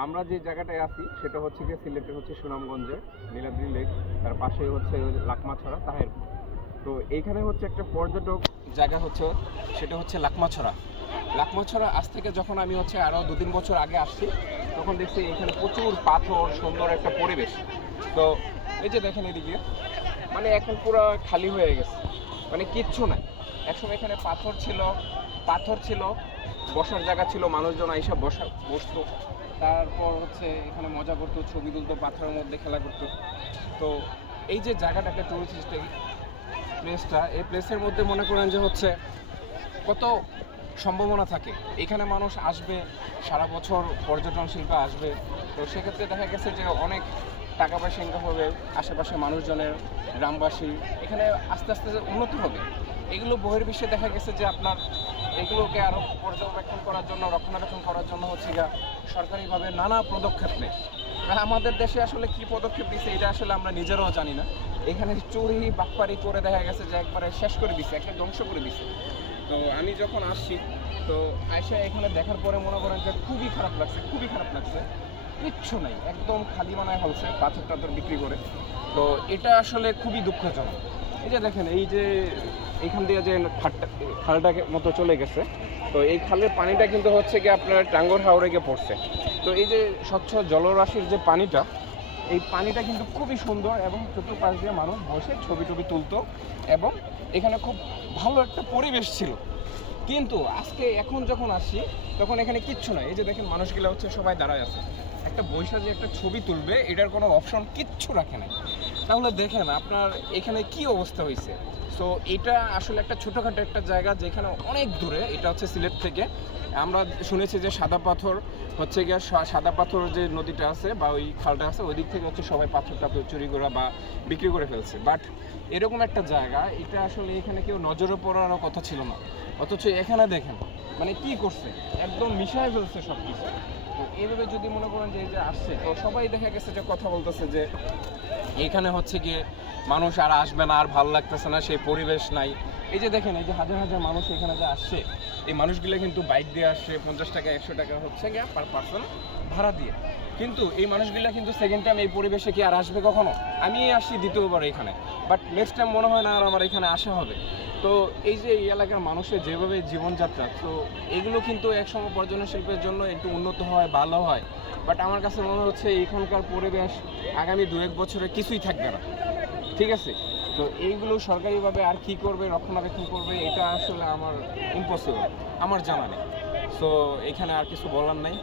আমরা যে জায়গাটায় আছি সেটা হচ্ছে গিয়ে সিলেটের হচ্ছে সুনামগঞ্জে নীলাদ্রি লেক, তার পাশে হচ্ছে ওই লাকমাছড়া তাহেরপুর। তো এইখানে হচ্ছে একটা পর্যটক জায়গা হচ্ছে, সেটা হচ্ছে লাকমাছড়া। লাকমাছড়া আজ থেকে যখন আমি হচ্ছে আরও 2-3 বছর আগে আসছি, তখন দেখছি এখানে প্রচুর পাথর, সুন্দর একটা পরিবেশ। তো এই যে দেখেন এদিকে, মানে এখন পুরো খালি হয়ে গেছে, মানে কিচ্ছু নাই। একসময় এখানে পাথর ছিল, বসার জায়গা ছিল, মানুষজন এইসব বসতো। তারপর হচ্ছে এখানে মজা করতো, ছবি তুলতো, পাথরের মধ্যে খেলা করতো। তো এই যে জায়গাটা, একটা টুরিস্ট প্লেসটা, এই প্লেসের মধ্যে মনে করেন যে হচ্ছে কত সম্ভাবনা থাকে। এখানে মানুষ আসবে, সারা বছর পর্যটন শিল্প আসবে। তো সেক্ষেত্রে দেখা গেছে যে অনেক টাকা পয়সা ইনকাম হবে, আশেপাশে মানুষজনের, গ্রামবাসী এখানে আস্তে আস্তে উন্নতি হবে। এগুলো বহির্বিশ্বে দেখা গেছে যে আপনার এগুলোকে আরও পর্যবেক্ষণ করার জন্য, রক্ষণাবেক্ষণ করার জন্য হচ্ছে গা সরকারিভাবে নানা পদক্ষেপ নেয়। আমাদের দেশে আসলে কি পদক্ষেপ দিচ্ছে এটা আসলে আমরা নিজেরাও জানি না। এখানে চুরি বাটপারি করে দেখা গেছে যে একবারে শেষ করে দিচ্ছে, একটা ধ্বংস করে দিচ্ছে। তো আমি যখন আসছি, তো আয়সা এখানে দেখার পরে মনে করেন যে খুবই খারাপ লাগছে। কিচ্ছু নাই, একদম খালি বানায় ফেলছে পাথর টাথর বিক্রি করে। তো এটা আসলে খুবই দুঃখজনক। এই যে দেখেন, এই যে এখান দিয়ে যে খালটা মতো চলে গেছে, তো এই খালের পানিটা কিন্তু হচ্ছে কি আপনার টাঙ্গর হাওরে গিয়ে পড়ছে। তো এই যে স্বচ্ছ জলরাশির যে পানিটা, এই পানিটা কিন্তু খুবই সুন্দর, এবং চতুর্পাশ দিয়ে মানুষ বসে ছবি টবি তুলতো, এবং এখানে খুব ভালো একটা পরিবেশ ছিল। কিন্তু আজকে এখন যখন আসি, তখন এখানে কিচ্ছু নাই। এই যে দেখেন, মানুষগুলো হচ্ছে সবাই দাঁড়ায় আছে, একটা বৈশা যে একটা ছবি তুলবে এটার কোনো অপশন কিচ্ছু রাখে নাই। তাহলে দেখেন আপনার এখানে কি অবস্থা হয়েছে। সো এটা আসলে একটা ছোটোখাটো একটা জায়গা, যেখানে অনেক দূরে, এটা হচ্ছে সিলেট থেকে। আমরা শুনেছি যে সাদা পাথর হচ্ছে গিয়ে, সাদা পাথর যে নদীটা আছে বা ওই খালটা আছে, ওই দিক থেকে হচ্ছে সবাই পাথর টাথর চুরি করা বা বিক্রি করে ফেলছে। বাট এরকম একটা জায়গা, এটা আসলে এখানে কেউ নজরে পড়ারও কথা ছিল না। অথচ এখানে দেখেন মানে কি করছে, একদম মিশায় ফেলছে সব কিছু। তো এইভাবে যদি মনে করেন যে এই যে আসছে, তো সবাই দেখা গেছে যে কথা বলতেছে যে এখানে হচ্ছে গিয়ে মানুষ আর আসবে না, আর ভালো লাগতেছে না, সেই পরিবেশ নাই। এই যে দেখেন, এই যে হাজার হাজার মানুষ এখানে যে আসছে, এই মানুষগুলো কিন্তু বাইক দিয়ে আসছে, 50 টাকা 100 টাকা হচ্ছে গিয়ে পার পার্সন ভাড়া দিয়ে। কিন্তু এই মানুষগুলো কিন্তু সেকেন্ড টাইম এই পরিবেশে কি আর আসবে কখনো? আমি আসছি দ্বিতীয়বার এখানে, বাট নেক্সট টাইম মনে হয় না আর আমার এখানে আসা হবে। তো এই যে এই এলাকার মানুষের যেভাবে জীবনযাত্রা, তো এগুলো কিন্তু একসময় পর্যটন শিল্পের জন্য একটু উন্নত হয়, ভালো হয়। বাট আমার কাছে মনে হচ্ছে এখানকার পরিবেশ আগামী 2-1 বছরে কিছুই থাকবে না। ঠিক আছে? তো এইগুলো সরকারিভাবে আর কি করবে, রক্ষণাবেক্ষণ করবে, এটা আসলে আমার ইম্পসিবল, আমার জানা নেই। সো এখানে আর কিছু বলার নাই।